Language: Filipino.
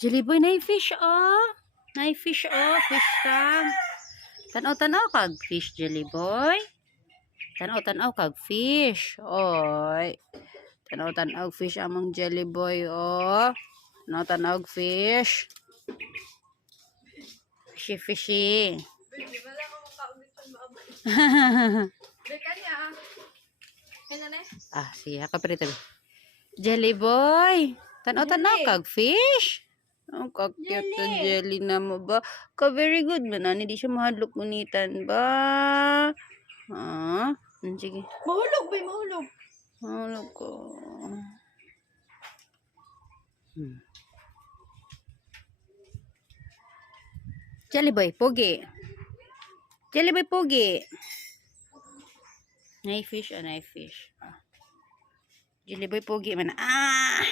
Jelly boy, na fish oh. Na fish oh, fish tank. Tanaw-tanaw kag fish, jelly boy. Tanaw-tanaw kag fish. Oy. Tanaw-tanaw fish among jelly boy oh. Tanaw-tanaw fish. Fishy fishy. Ah, siya ka pa Jelly boy. Tanaw-tanaw kag fish. Ang kakyat to jelly na mo ba? Ka very good man. Hindi siya mahadlok unitan ba? Ah, sige. Mahulog ba? Mahulog. Mahulog ko. Jelly boy, pogi. Jelly boy, pogi. Knife fish, knife fish. Jelly boy, pogi man. Ah!